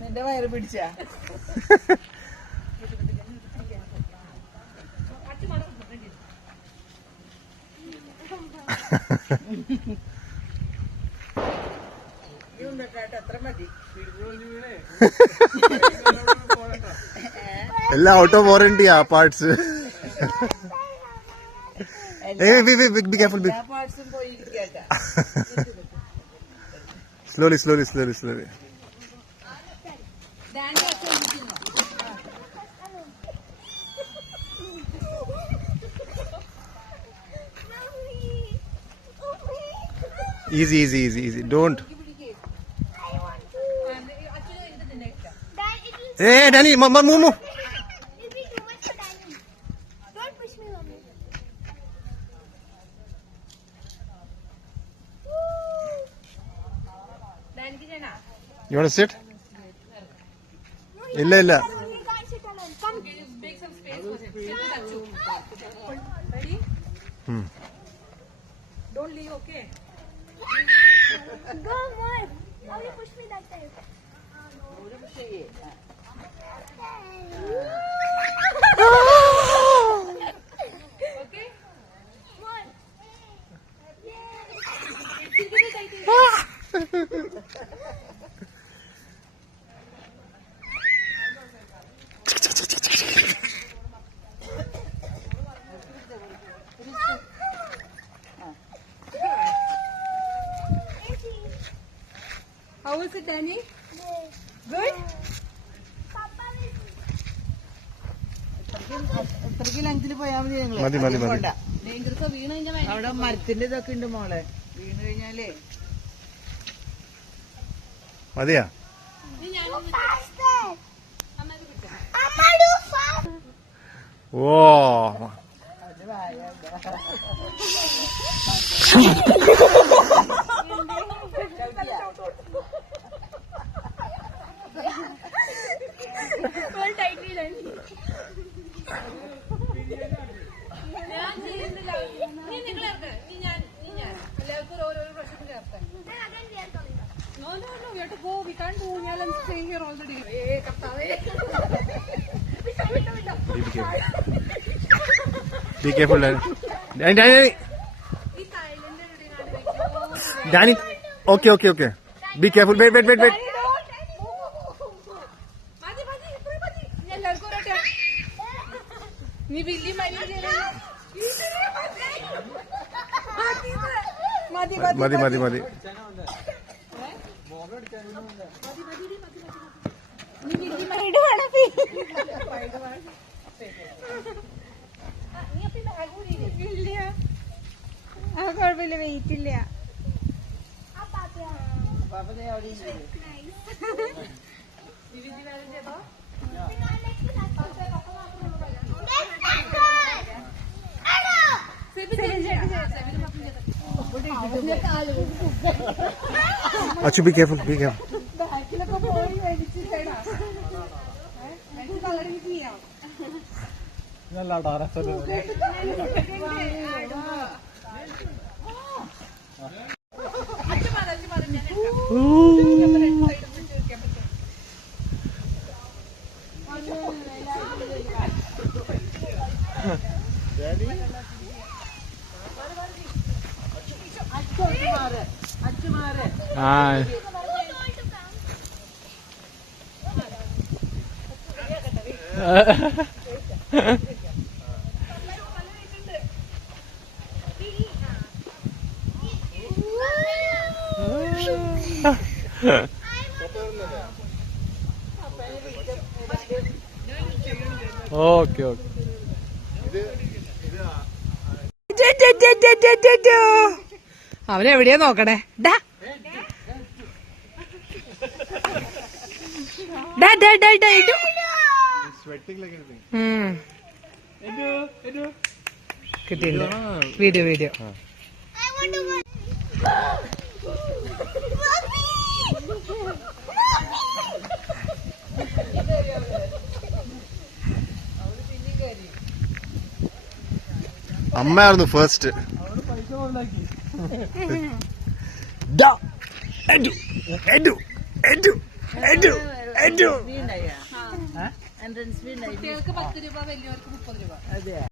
നിന്റെ വയറ് പിടിച്ച എത്ര മതി എല്ലാം ഔട്ട് ഓഫ് വാറന്റി ആ parts. Slowly. Easy. Don't. Hey, Danny, move. You want to sit? Illa. Make some space for him. Ready? Don't leave, okay? Go more. Only push me that time. Okay? More. How was it, Danny? Good? ഇത്രയ്ക്ക് ലെങ്തില് പോയാൽ മതി ഞങ്ങള്. മതി. Dangerous വീണ് കഴിഞ്ഞാൽ അവിടെ മരത്തിന്റെ ഇതൊക്കെ ഉണ്ട് മോളെ. വീണ് കഴിഞ്ഞാലേ മതിയാ? ഓ No, we have to go. We can't do Unyal and stay here all the day. Be careful, Danny. Okay. Be careful. Wait. മതി. കുഴപ്പമില്ല, വെയിറ്റ് ഇല്ല. Achu, be careful. ബാക്കിലൊക്കെ പോയി വലിച്ചിട്ടേടാ. കളറിങ് ചെയ്യാം. Okay. അവനെവിടെയാ നോക്കണേ? കിട്ടിയില്ല. Video അമ്മയായിരുന്നു first. ഫീ ഉണ്ടായ എൻട്രൻസ് ഫീ ഉണ്ടായി കുട്ടികൾക്ക് 10 രൂപ വലിയവർക്ക് 30 രൂപ അതെയാ